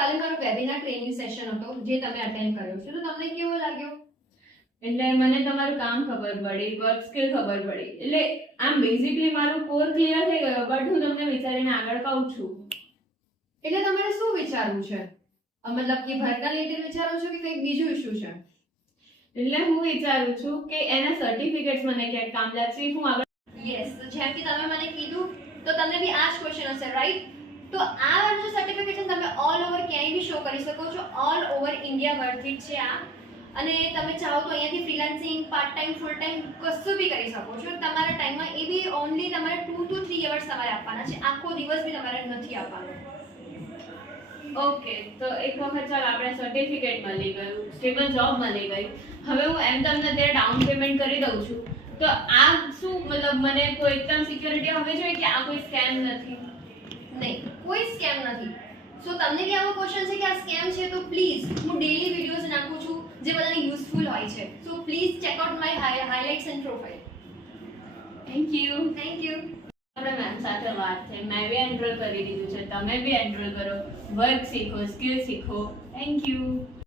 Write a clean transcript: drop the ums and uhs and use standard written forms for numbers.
કાલે મારો webinar training session હતો જે તમે અટેન્ડ કર્યો છે, તો તમને કેવો લાગ્યો? એટલે મને તમારું કામ ખબર પડી, વર્ક સ્કિલ ખબર પડી, એટલે આમ બેઝિકલી મારું કોર ક્લિયર થઈ ગયો, બટ હું તમને વિચારીને આગળ કહું છું. એટલે તમારે શું વિચારવું છે? મતલબ કે ભરતા રિલેટેડ વિચારો છો કે કંઈક બીજું ઇશ્યુ છે? એટલે હું વિચારું છું કે એના સર્ટિફિકેટ્સ મને ક્યાંક કામ લાગશે. હું આગળ યસ, તો જેમ કે તમે મને કીધું તો તમને બી આ જ ક્વેશ્ચન હશે, રાઈટ? તો આ વાળું જે સર્ટિફિકેટ છે તમે ઓલ ઓવર ક્યાંય બી શો કરી શકો છો. All over India worth it છે આ. અને તમે ચાહો તો અહીંયાથી freelancing, part time, full time કશું બી કરી શકો છો તમારા ટાઈમમાં. એ બી ઓનલી તમારે 2 to 3 અવર્સ તમારે આપવાના છે, આખો દિવસ બી તમારે નથી આપવાનો. ઓકે, તો એક વખત ચાલ આપણે સર્ટિફિકેટ મળી ગયું, સ્ટેબલ જોબ મળી ગઈ, હવે હું એમ તમને અત્યારે ડાઉન પેમેન્ટ કરી દઉં છું, તો આ શું મતલબ મને કોઈ એકદમ સિક્યોરિટી હવે જોઈએ કે આ કોઈ સ્કેમ નથી? નહીં, કોઈ સ્કેમ નથી. સો તમને બી આવો ક્વેશ્ચન છે કે આ સ્કેમ છે, તો પ્લીઝ હું ડેલી વિડીયોઝ નાખું છું જે બધાને યુઝફુલ હોય છે. So please check out my highlights and profile. Thank you. Thank you. આપણે મેમ સાથે વાત થઈ, મેં બી એનરોલ કરી દીધું છે, તમે બી એનરોલ કરો, વર્ક શીખો, સ્કિલ શીખો. Thank you.